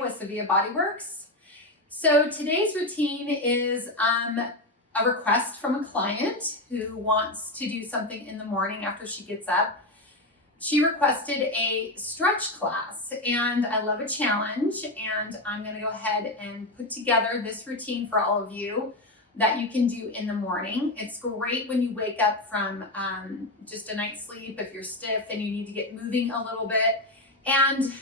with Sevilla Bodyworks. So today's routine is a request from a client who wants to do something in the morning after she gets up. She requested a stretch class, and I love a challenge, and I'm going to go ahead and put together this routine for all of you that you can do in the morning. It's great when you wake up from just a night's sleep. If you're stiff and you need to get moving a little bit. And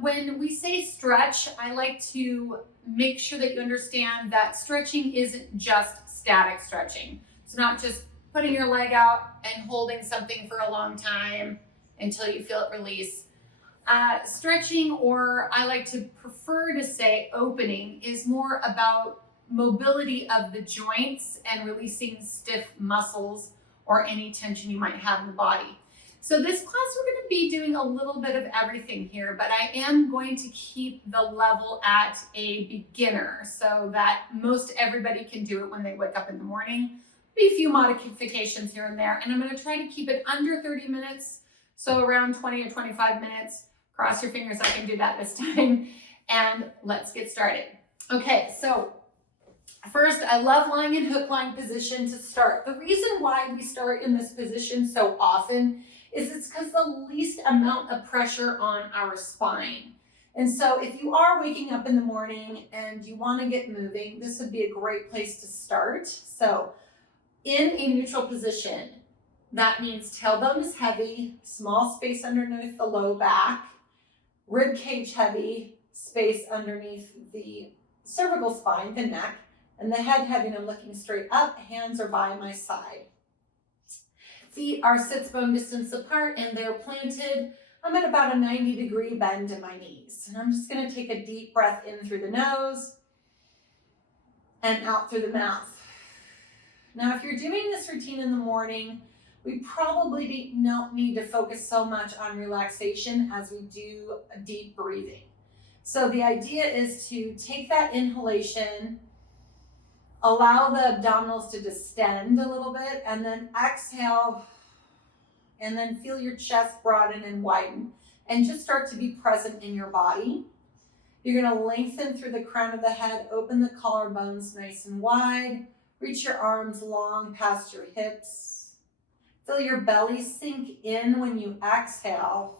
when we say stretch, I like to make sure that you understand that stretching isn't just static stretching. It's not just putting your leg out and holding something for a long time until you feel it release. Stretching, or I like to prefer to say opening, is more about mobility of the joints and releasing stiff muscles or any tension you might have in the body. So this class, we're going to be doing a little bit of everything here, but I am going to keep the level at a beginner so that most everybody can do it when they wake up in the morning. Be a few modifications here and there, and I'm going to try to keep it under 30 minutes, so around 20 or 25 minutes. Cross your fingers I can do that this time, and let's get started. Okay, so first, I love lying in hook lying position to start. The reason why we start in this position so often is it's because the least amount of pressure on our spine. And so if you are waking up in the morning and you want to get moving, this would be a great place to start. So in a neutral position, that means tailbone is heavy, small space underneath the low back, rib cage heavy, space underneath the cervical spine, the neck, and the head heavy, and I'm looking straight up, hands are by my side. Feet are sits bone distance apart and they're planted. I'm at about a 90-degree bend in my knees. And I'm just going to take a deep breath in through the nose and out through the mouth. Now, if you're doing this routine in the morning, we probably don't need to focus so much on relaxation as we do deep breathing. So the idea is to take that inhalation, allow the abdominals to distend a little bit, and then exhale, and then feel your chest broaden and widen, and just start to be present in your body. You're going to lengthen through the crown of the head, open the collarbones nice and wide, reach your arms long past your hips. Feel your belly sink in when you exhale,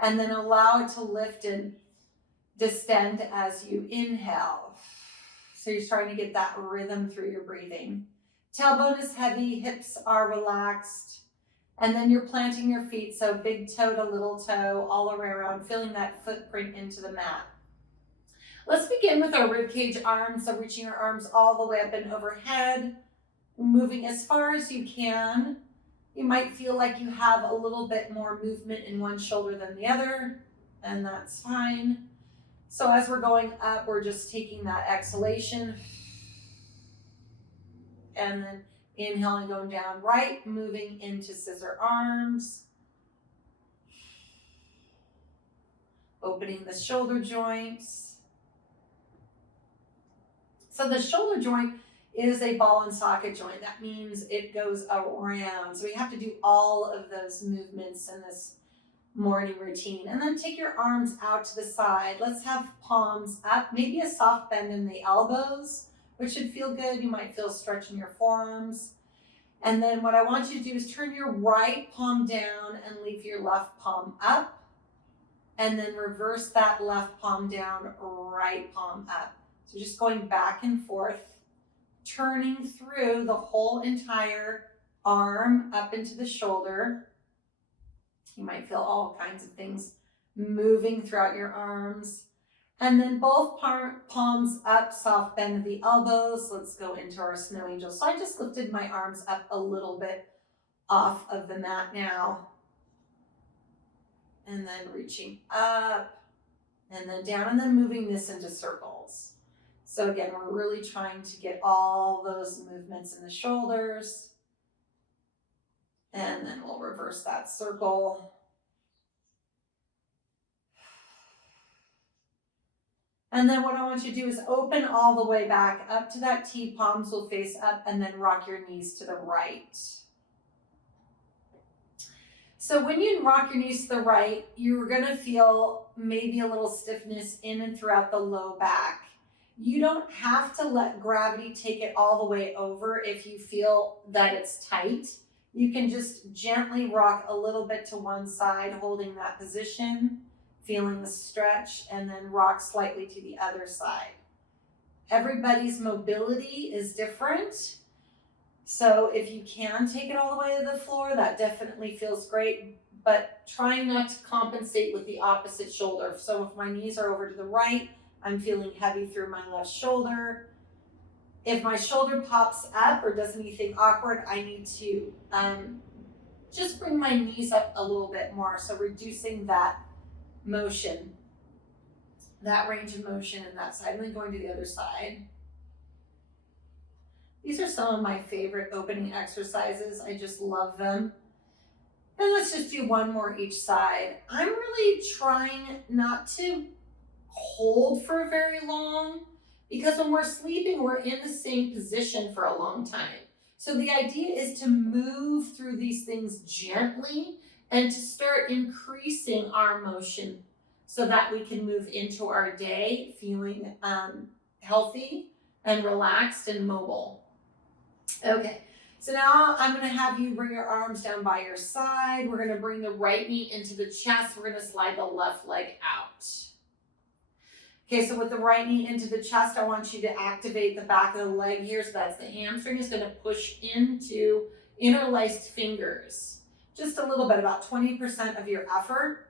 and then allow it to lift and distend as you inhale. So you're starting to get that rhythm through your breathing. Tailbone is heavy, hips are relaxed, and then you're planting your feet, so big toe to little toe all around, feeling that footprint into the mat. Let's begin with our ribcage arms, so reaching your arms all the way up and overhead, moving as far as you can. You might feel like you have a little bit more movement in one shoulder than the other, and that's fine. So as we're going up, we're just taking that exhalation and then inhaling, going down, right, moving into scissor arms, opening the shoulder joints. So the shoulder joint is a ball and socket joint. That means it goes around. So we have to do all of those movements in this morning routine. And then take your arms out to the side. Let's have palms up, maybe a soft bend in the elbows, which should feel good. You might feel a stretch in your forearms. And then what I want you to do is turn your right palm down and leave your left palm up, and then reverse that left palm down, right palm up. So just going back and forth, turning through the whole entire arm up into the shoulder. You might feel all kinds of things moving throughout your arms. And then both palms up, soft bend of the elbows. Let's go into our snow angel. So I just lifted my arms up a little bit off of the mat now. And then reaching up and then down, and then moving this into circles. So again, we're really trying to get all those movements in the shoulders. And then we'll reverse that circle. And then what I want you to do is open all the way back up to that T. Palms will face up, and then rock your knees to the right. So when you rock your knees to the right, you're gonna feel maybe a little stiffness in and throughout the low back. You don't have to let gravity take it all the way over if you feel that it's tight. You can just gently rock a little bit to one side, holding that position, feeling the stretch, and then rock slightly to the other side. Everybody's mobility is different. So if you can take it all the way to the floor, that definitely feels great, but trying not to compensate with the opposite shoulder. So if my knees are over to the right, I'm feeling heavy through my left shoulder. If my shoulder pops up or does anything awkward, I need to just bring my knees up a little bit more. So reducing that motion, that range of motion in that side, and then going to the other side. These are some of my favorite opening exercises. I just love them. And let's just do one more each side. I'm really trying not to hold for very long, because when we're sleeping, we're in the same position for a long time. So the idea is to move through these things gently and to start increasing our motion so that we can move into our day feeling healthy and relaxed and mobile. Okay, so now I'm going to have you bring your arms down by your side. We're going to bring the right knee into the chest. We're going to slide the left leg out. Okay, so with the right knee into the chest, I want you to activate the back of the leg here. So that's the hamstring is going to push into interlaced fingers. Just a little bit, about 20% of your effort.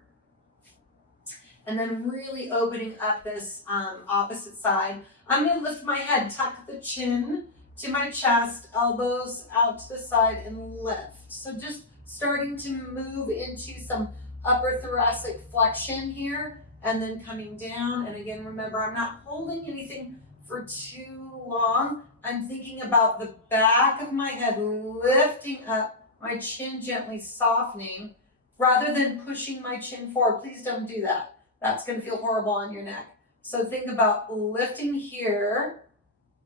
And then really opening up this opposite side. I'm going to lift my head, tuck the chin to my chest, elbows out to the side, and lift. So just starting to move into some upper thoracic flexion here, and then coming down. And again, remember, I'm not holding anything for too long. I'm thinking about the back of my head lifting up, my chin gently softening, rather than pushing my chin forward. Please don't do that. That's going to feel horrible on your neck. So think about lifting here,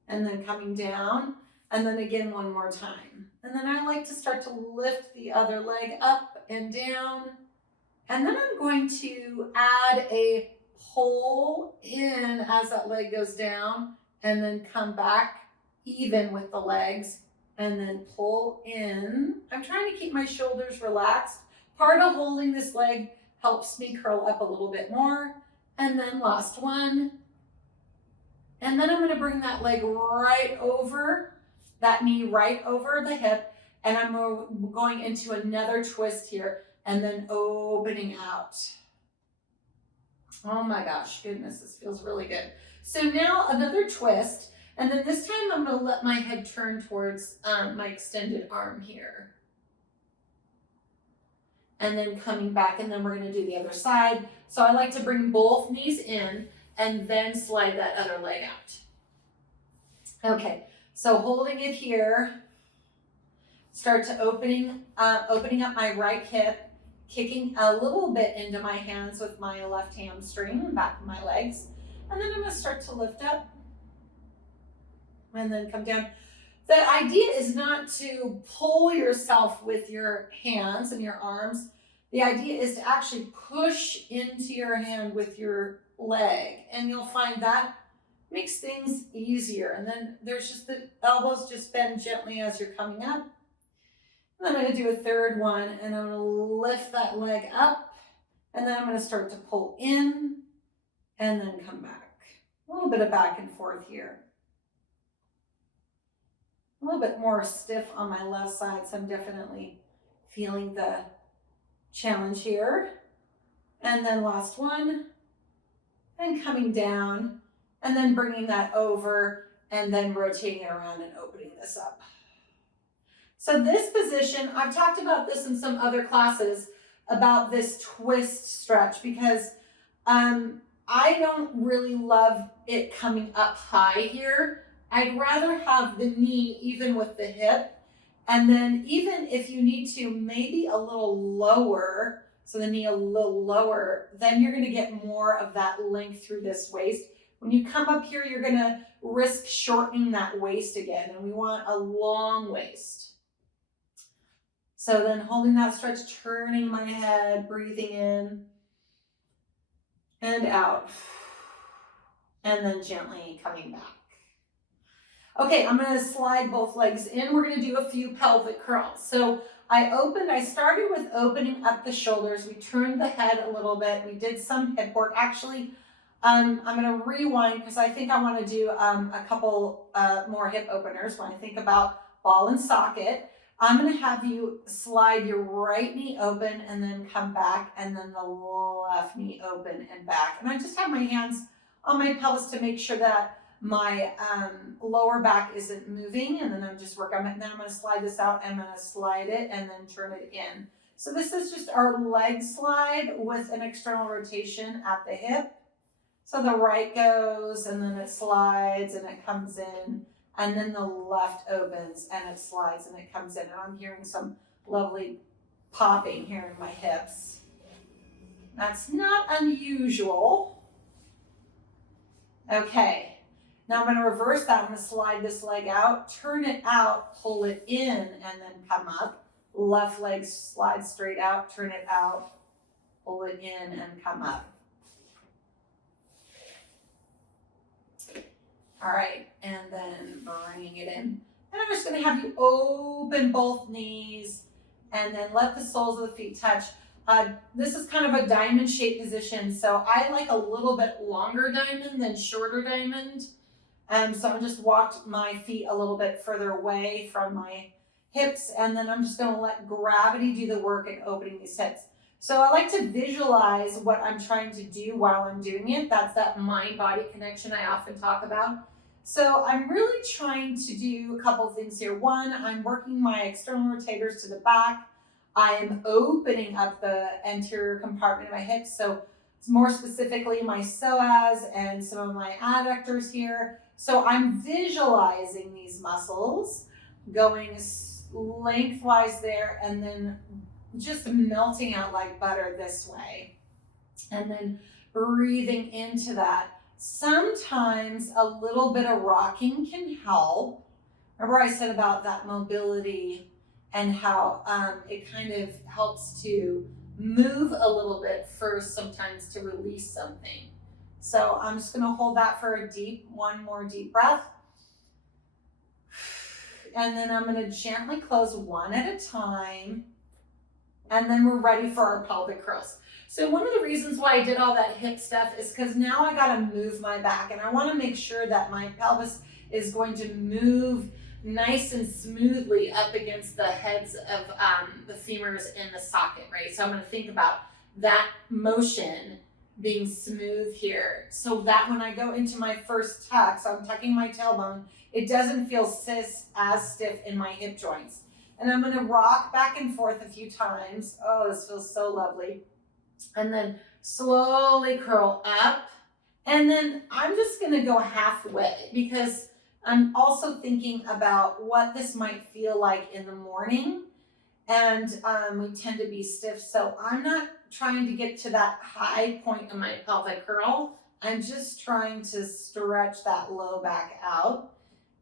and then coming down, and then again one more time. And then I like to start to lift the other leg up and down. And then I'm going to add a pull in as that leg goes down, and then come back even with the legs, and then pull in. I'm trying to keep my shoulders relaxed. Part of holding this leg helps me curl up a little bit more. And then last one. And then I'm going to bring that leg right over, that knee right over the hip, and I'm going into another twist here, and then opening out. Oh my gosh, goodness, this feels really good. So now another twist, and then this time I'm going to let my head turn towards my extended arm here. And then coming back, and then we're going to do the other side. So I like to bring both knees in, and then slide that other leg out. Okay, so holding it here, start to opening up my right hip, kicking a little bit into my hands with my left hamstring, back of my legs, and then I'm going to start to lift up and then come down. The idea is not to pull yourself with your hands and your arms. The idea is to actually push into your hand with your leg, and you'll find that makes things easier. And then there's just the elbows just bend gently as you're coming up. And I'm going to do a third one, and I'm going to lift that leg up, and then I'm going to start to pull in and then come back. A little bit of back and forth here. A little bit more stiff on my left side, so I'm definitely feeling the challenge here. And then last one, and coming down, and then bringing that over, and then rotating it around and opening this up. So this position, I've talked about this in some other classes, about this twist stretch, because I don't really love it coming up high here. I'd rather have the knee even with the hip, and then even if you need to, maybe a little lower, so the knee a little lower, then you're going to get more of that length through this waist. When you come up here, you're going to risk shortening that waist again, and we want a long waist. So then holding that stretch, turning my head, breathing in and out, and then gently coming back. Okay, I'm gonna slide both legs in. We're gonna do a few pelvic curls. So I started with opening up the shoulders. We turned the head a little bit. We did some hip work. Actually, I'm gonna rewind because I think I wanna do a couple more hip openers when I think about ball and socket. I'm gonna have you slide your right knee open and then come back, and then the left knee open and back. And I just have my hands on my pelvis to make sure that my lower back isn't moving, and then I'm just working on it. And then I'm going to slide this out, and I'm going to slide it and then turn it in. So this is just our leg slide with an external rotation at the hip. So the right goes, and then it slides and it comes in, and then the left opens and it slides and it comes in. And I'm hearing some lovely popping here in my hips. That's not unusual. Okay. Now I'm going to reverse that. I'm going to slide this leg out, turn it out, pull it in, and then come up. Left leg slides straight out, turn it out, pull it in, and come up. All right, and then bringing it in. And I'm just going to have you open both knees and then let the soles of the feet touch. This is kind of a diamond shaped position, so I like a little bit longer diamond than shorter diamond. So I just walked my feet a little bit further away from my hips, and then I'm just going to let gravity do the work in opening these hips. So I like to visualize what I'm trying to do while I'm doing it. That's that mind-body connection I often talk about. So I'm really trying to do a couple of things here. One, I'm working my external rotators to the back. I am opening up the anterior compartment of my hips. So more specifically, my psoas and some of my adductors here. So I'm visualizing these muscles going lengthwise there, and then just melting out like butter this way. And then breathing into that. Sometimes a little bit of rocking can help. Remember I said about that mobility and how it kind of helps to move a little bit first sometimes to release something. So I'm just going to hold that for one more deep breath. And then I'm going to gently close one at a time. And then we're ready for our pelvic curls. So one of the reasons why I did all that hip stuff is because now I got to move my back, and I want to make sure that my pelvis is going to move nice and smoothly up against the heads of the femurs in the socket, right? So I'm going to think about that motion being smooth here, so that when I go into my first tuck, so I'm tucking my tailbone, it doesn't feel as stiff in my hip joints. And I'm going to rock back and forth a few times. Oh, this feels so lovely. And then slowly curl up. And then I'm just going to go halfway, because I'm also thinking about what this might feel like in the morning. And we tend to be stiff. So I'm not trying to get to that high point of my pelvic curl. I'm just trying to stretch that low back out.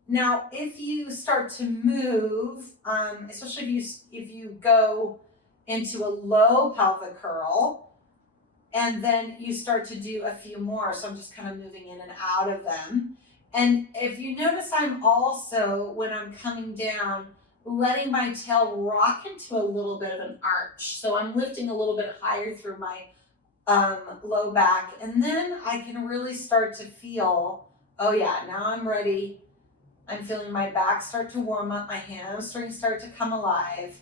Now, if you start to move, especially if you go into a low pelvic curl, and then you start to do a few more, so I'm just kind of moving in and out of them. And if you notice, I'm also, when I'm coming down, letting my tail rock into a little bit of an arch. So I'm lifting a little bit higher through my low back, and then I can really start to feel, oh yeah, now I'm ready. I'm feeling my back start to warm up, my hamstrings start to come alive,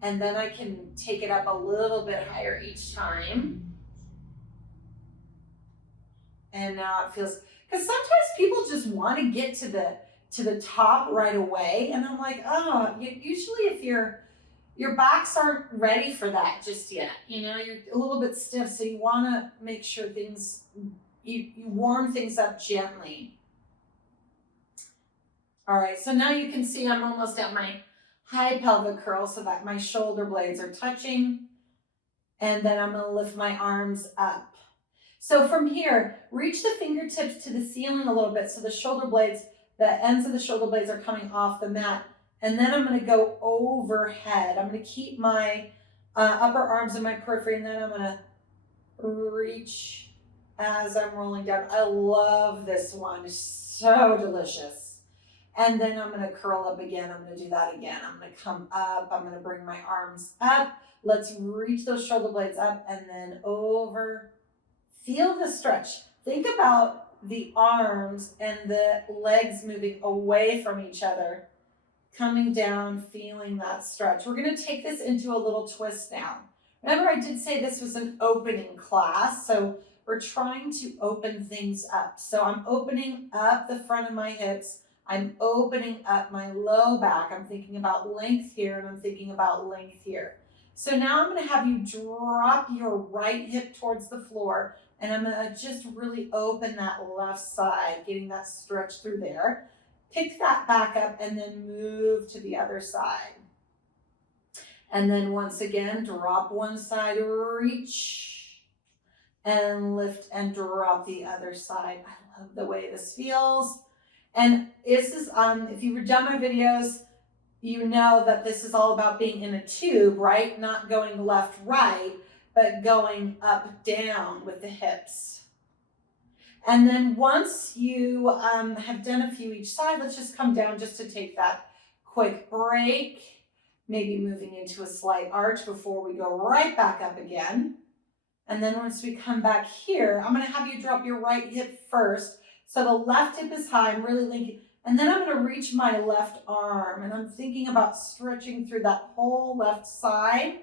and then I can take it up a little bit higher each time. And now it feels, because sometimes people just want to get to the top right away, and I'm like, oh, usually if your backs aren't ready for that just yet, you're a little bit stiff, so you want to make sure you warm things up gently. All right, so now you can see I'm almost at my high pelvic curl, so that my shoulder blades are touching, and then I'm going to lift my arms up. So from here, reach the fingertips to the ceiling a little bit, so the ends of the shoulder blades are coming off the mat, And then I'm gonna go overhead. I'm gonna keep my upper arms in my periphery, and then I'm gonna reach as I'm rolling down. I love this one, it's so delicious. And then I'm gonna curl up again. I'm gonna do that again. I'm gonna come up, I'm gonna bring my arms up. Let's reach those shoulder blades up and then over. Feel the stretch. Think about the arms and the legs moving away from each other, coming down, feeling that stretch. We're gonna take this into a little twist now. Remember, I did say this was an opening class, so we're trying to open things up. So I'm opening up the front of my hips. I'm opening up my low back. I'm thinking about length here, and I'm thinking about length here. So now I'm gonna have you drop your right hip towards the floor, and I'm gonna just really open that left side, getting that stretch through there. Pick that back up and then move to the other side. And then once again, drop one side, reach, and lift and drop the other side. I love the way this feels. And this is, if you've done my videos, you know that this is all about being in a tube, right? Not going left, right, but going up, down with the hips. And then once you have done a few each side, let's just come down just to take that quick break. Maybe moving into a slight arch before we go right back up again. And then once we come back here, I'm gonna have you drop your right hip first. So the left hip is high, I'm really linking. And then I'm gonna reach my left arm, and I'm thinking about stretching through that whole left side,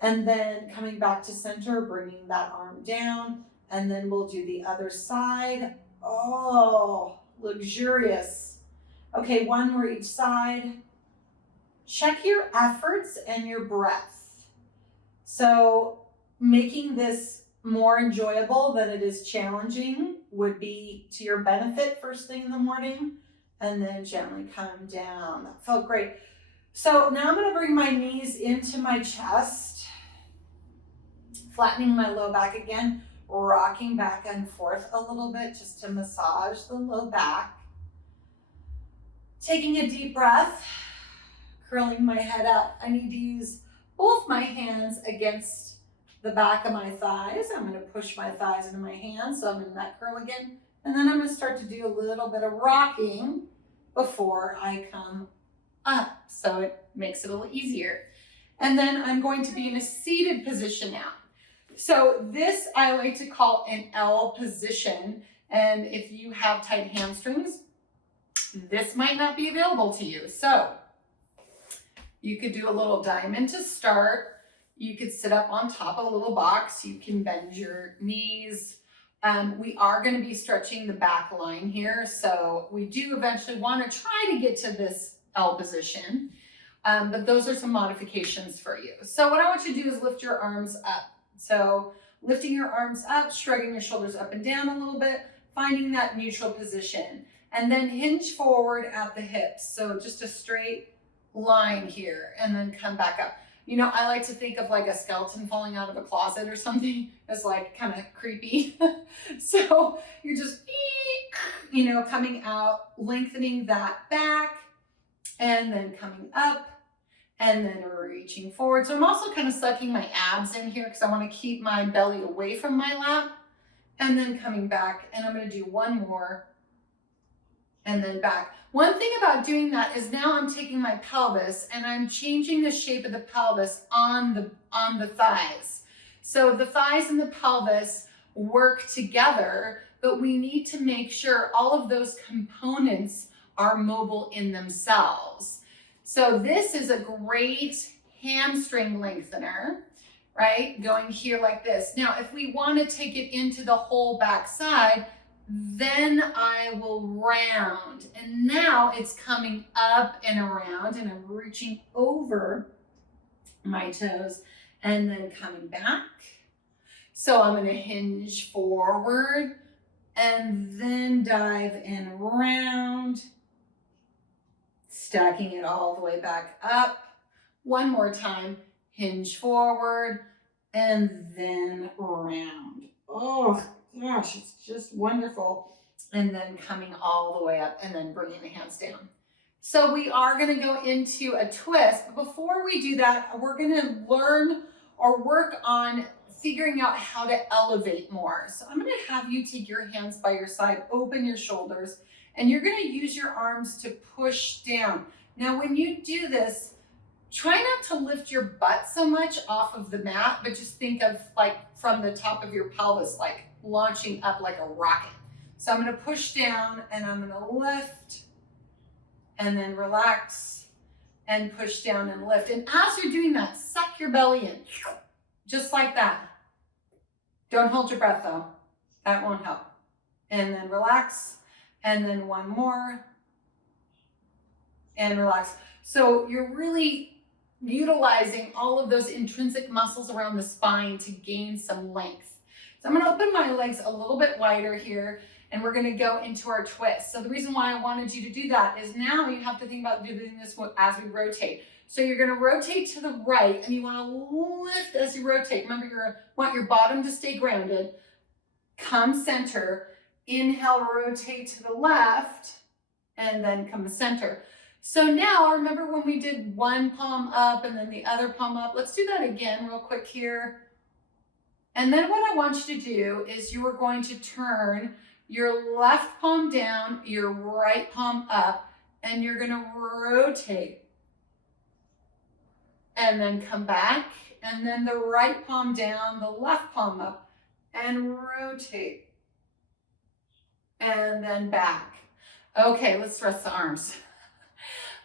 and then coming back to center, bringing that arm down, and then we'll do the other side. Oh, luxurious. Okay, one more each side. Check your efforts and your breath. So making this more enjoyable than it is challenging would be to your benefit first thing in the morning, and then gently come down. That felt great. So now I'm gonna bring my knees into my chest, flattening my low back again, rocking back and forth a little bit just to massage the low back. Taking a deep breath. Curling my head up. I need to use both my hands against the back of my thighs. I'm going to push my thighs into my hands, so I'm in that curl again. And then I'm going to start to do a little bit of rocking before I come up, so it makes it a little easier. And then I'm going to be in a seated position now. So this I like to call an L position, and if you have tight hamstrings, this might not be available to you. So you could do a little diamond to start. You could sit up on top of a little box. You can bend your knees. We are going to be stretching the back line here. So we do eventually want to try to get to this L position. But those are some modifications for you. So what I want you to do is lift your arms up. So lifting your arms up, shrugging your shoulders up and down a little bit, finding that neutral position. And then hinge forward at the hips. So just a straight line here, and then come back up. You know, I like to think of like a skeleton falling out of a closet or something as like kind of creepy. So you're just, you know, coming out, lengthening that back, and then coming up, and then reaching forward. So I'm also kind of sucking my abs in here because I want to keep my belly away from my lap, and then coming back, and I'm going to do one more, and then back. One thing about doing that is now I'm taking my pelvis and I'm changing the shape of the pelvis on the thighs. So the thighs and the pelvis work together, but we need to make sure all of those components are mobile in themselves. So this is a great hamstring lengthener, right? Going here like this. Now, if we want to take it into the whole back side, then I will round, and now it's coming up and around, and I'm reaching over my toes and then coming back. So I'm going to hinge forward and then dive in round, stacking it all the way back up. One more time, hinge forward and then round. Oh gosh, it's just wonderful. And then coming all the way up and then bringing the hands down. So we are going to go into a twist, but before we do that, we're going to learn or work on figuring out how to elevate more. So I'm going to have you take your hands by your side, open your shoulders, and you're going to use your arms to push down. Now, when you do this, try not to lift your butt so much off of the mat, but just think of like from the top of your pelvis, like launching up like a rocket. So I'm going to push down and I'm going to lift and then relax and push down and lift. And as you're doing that, suck your belly in, just like that. Don't hold your breath though. That won't help. And then relax. And then one more. And relax. So you're really utilizing all of those intrinsic muscles around the spine to gain some length. So I'm going to open my legs a little bit wider here, and we're going to go into our twist. So the reason why I wanted you to do that is now you have to think about doing this as we rotate. So you're going to rotate to the right, and you want to lift as you rotate. Remember, you want your bottom to stay grounded. Come center. Inhale, rotate to the left, and then come to center. So now, remember when we did one palm up and then the other palm up? Let's do that again real quick here. And then what I want you to do is you are going to turn your left palm down, your right palm up, and you're going to rotate. And then come back, and then the right palm down, the left palm up, and rotate. And then back. Okay, let's stretch the arms.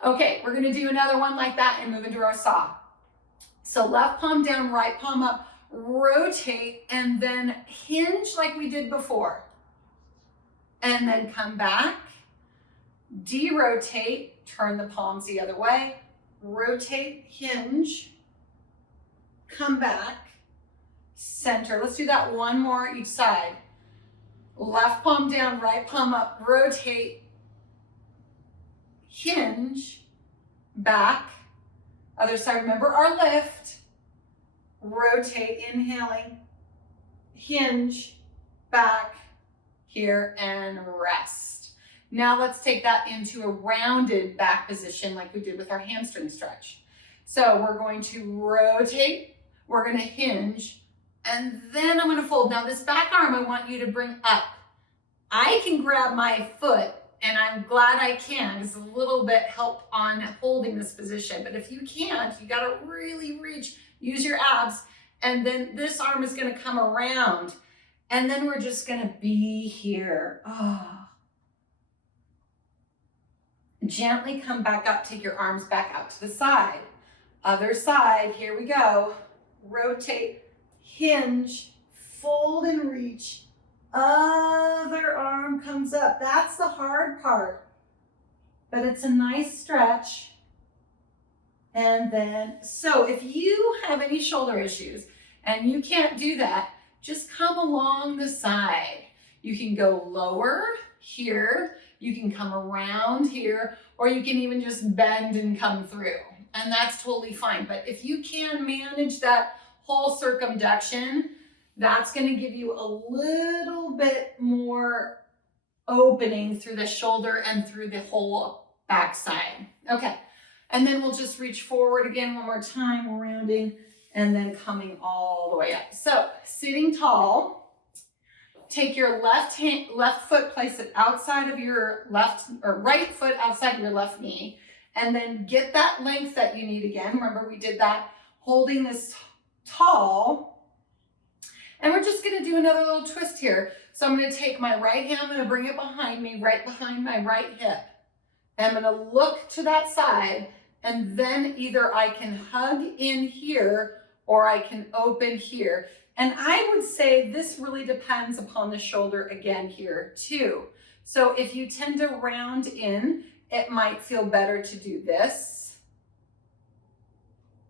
Okay, we're gonna do another one like that and move into our saw. So left palm down, right palm up, rotate, and then hinge like we did before. And then come back, de-rotate, turn the palms the other way, rotate, hinge, come back, center. Let's do that one more each side. Left palm down, right palm up, rotate, hinge, back, other side. Remember our lift, rotate, inhaling, hinge, back, here, and rest. Now let's take that into a rounded back position like we did with our hamstring stretch. So we're going to rotate, we're going to hinge, and then I'm going to fold. Now this back arm I want you to bring up. I can grab my foot, and I'm glad I can. It's a little bit help on holding this position. But if you can't, you got to really reach, use your abs, and then this arm is going to come around, and then we're just going to be here. Oh. Gently come back up, take your arms back out to the side. Other side, here we go. Rotate, hinge, fold and reach. Other arm comes up. That's the hard part, but it's a nice stretch. And then, so if you have any shoulder issues and you can't do that, just come along the side. You can go lower here, you can come around here, or you can even just bend and come through. And that's totally fine. But if you can manage that whole circumduction, that's going to give you a little bit more opening through the shoulder and through the whole backside. Okay. And then we'll just reach forward again one more time, rounding, and then coming all the way up. So sitting tall, take your left foot, place it outside of your right foot outside of your left knee, and then get that length that you need again. Remember, we did that holding this tall. And we're just gonna do another little twist here. So I'm gonna take my right hand, I'm gonna bring it behind me, right behind my right hip. And I'm gonna look to that side, and then either I can hug in here or I can open here. And I would say this really depends upon the shoulder again here too. So if you tend to round in, it might feel better to do this,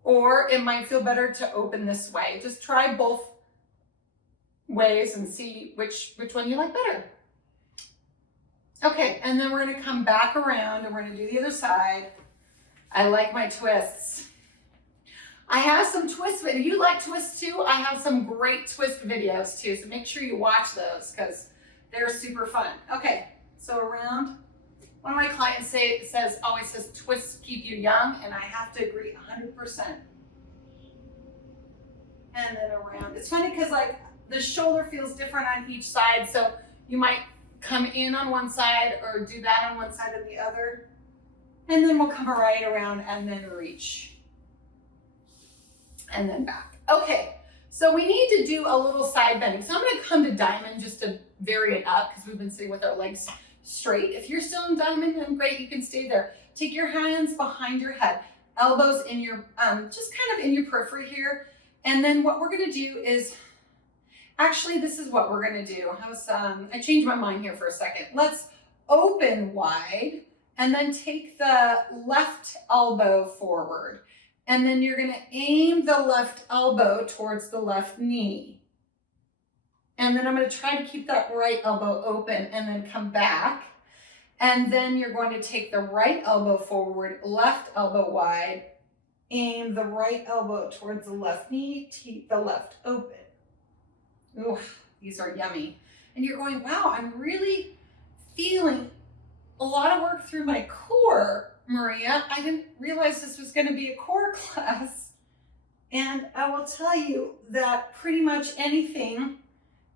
or it might feel better to open this way. Just try both ways and see which one you like better. Okay, and then we're gonna come back around and we're gonna do the other side. I like my twists. I have some twist videos. You like twists too? I have some great twist videos too, so make sure you watch those because they're super fun. Okay, so around One of my clients always says twists keep you young, and I have to agree 100%. And then around. It's funny because like the shoulder feels different on each side, so you might come in on one side or do that on one side or the other. And then we'll come right around and then reach. And then back. Okay, so we need to do a little side bending. So I'm gonna come to diamond just to vary it up because we've been sitting with our legs straight. If you're still in diamond, then great, you can stay there. Take your hands behind your head, elbows in your, just kind of in your periphery here. And then what we're gonna do is, actually, this is what we're gonna do. I changed my mind here for a second. Let's open wide and then take the left elbow forward. And then you're gonna aim the left elbow towards the left knee. And then I'm gonna try to keep that right elbow open and then come back. And then you're going to take the right elbow forward, left elbow wide, aim the right elbow towards the left knee, keep the left open. Ooh, these are yummy. And you're going, wow, I'm really feeling a lot of work through my core, Maria. I didn't realize this was going to be a core class. And I will tell you that pretty much anything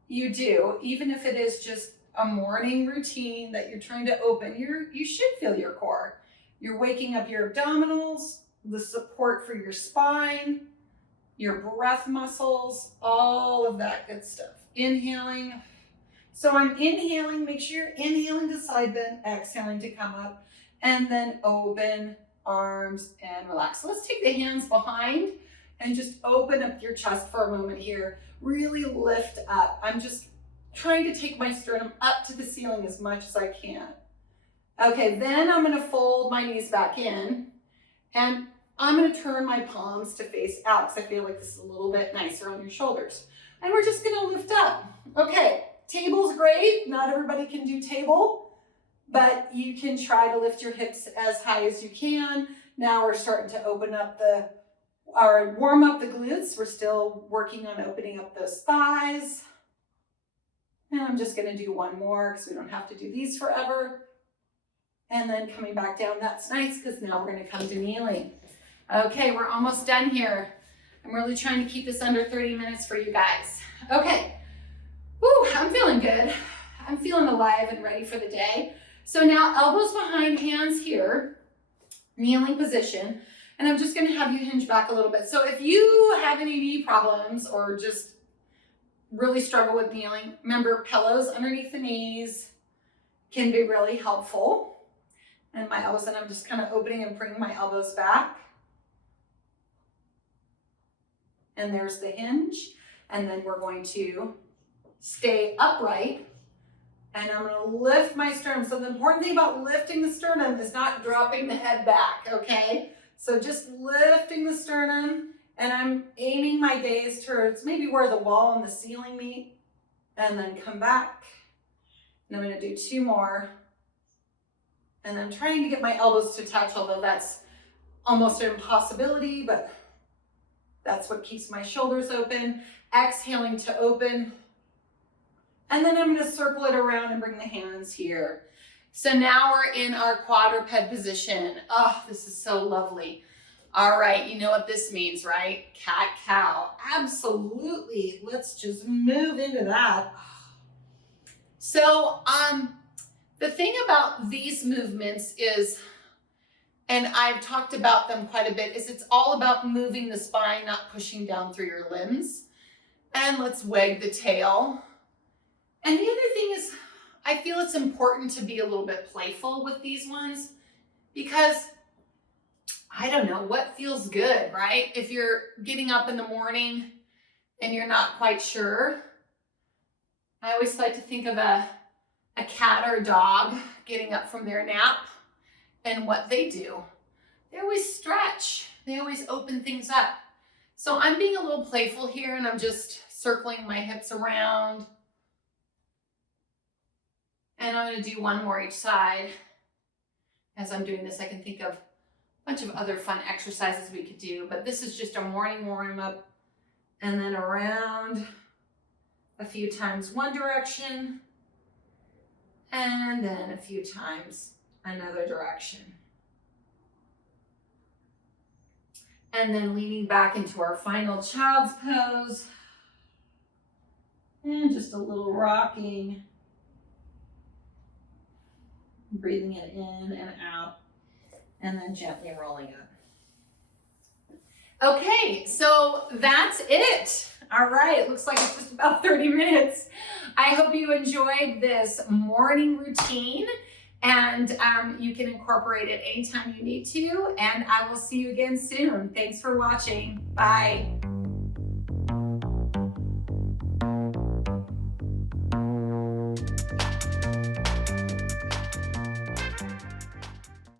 you do, even if it is just a morning routine that you're trying to open, you should feel your core. You're waking up your abdominals, the support for your spine, your breath muscles, all of that good stuff. Inhaling. So I'm inhaling, make sure you're inhaling to side bend, exhaling to come up, and then open arms and relax. So let's take the hands behind and just open up your chest for a moment here. Really lift up. I'm just trying to take my sternum up to the ceiling as much as I can. Okay, then I'm gonna fold my knees back in and I'm gonna turn my palms to face out because I feel like this is a little bit nicer on your shoulders. And we're just gonna lift up. Okay, table's great. Not everybody can do table, but you can try to lift your hips as high as you can. Now we're starting to open up warm up the glutes. We're still working on opening up those thighs. And I'm just gonna do one more because we don't have to do these forever. And then coming back down, that's nice because now we're gonna come to kneeling. Okay, we're almost done here. I'm really trying to keep this under 30 minutes for you guys. Okay, woo, I'm feeling good. I'm feeling alive and ready for the day. So now elbows behind, hands here, kneeling position. And I'm just gonna have you hinge back a little bit. So if you have any knee problems or just really struggle with kneeling, remember pillows underneath the knees can be really helpful. And my elbows, and I'm just kind of opening and bringing my elbows back. And there's the hinge. And then we're going to stay upright. And I'm gonna lift my sternum. So the important thing about lifting the sternum is not dropping the head back, okay? So just lifting the sternum, and I'm aiming my gaze towards maybe where the wall and the ceiling meet, and then come back. And I'm gonna do two more. And I'm trying to get my elbows to touch, although that's almost an impossibility, but that's what keeps my shoulders open. Exhaling to open. And then I'm gonna circle it around and bring the hands here. So now we're in our quadruped position. Oh, this is so lovely. All right, you know what this means, right? Cat, cow, absolutely. Let's just move into that. So the thing about these movements is, and I've talked about them quite a bit, is it's all about moving the spine, not pushing down through your limbs. And let's wag the tail. And the other thing is, I feel it's important to be a little bit playful with these ones because I don't know what feels good, right? If you're getting up in the morning and you're not quite sure, I always like to think of a cat or a dog getting up from their nap and what they do. They always stretch. They always open things up. So I'm being a little playful here and I'm just circling my hips around. And I'm going to do one more each side. As I'm doing this, I can think of a bunch of other fun exercises we could do, but this is just a morning warm up and then around a few times one direction and then a few times another direction. And then leaning back into our final child's pose. And just a little rocking. Breathing it in and out. And then gently rolling up. Okay, so that's it. All right, looks like it's just about 30 minutes. I hope you enjoyed this morning routine, and you can incorporate it anytime you need to, and I will see you again soon. Thanks for watching. Bye.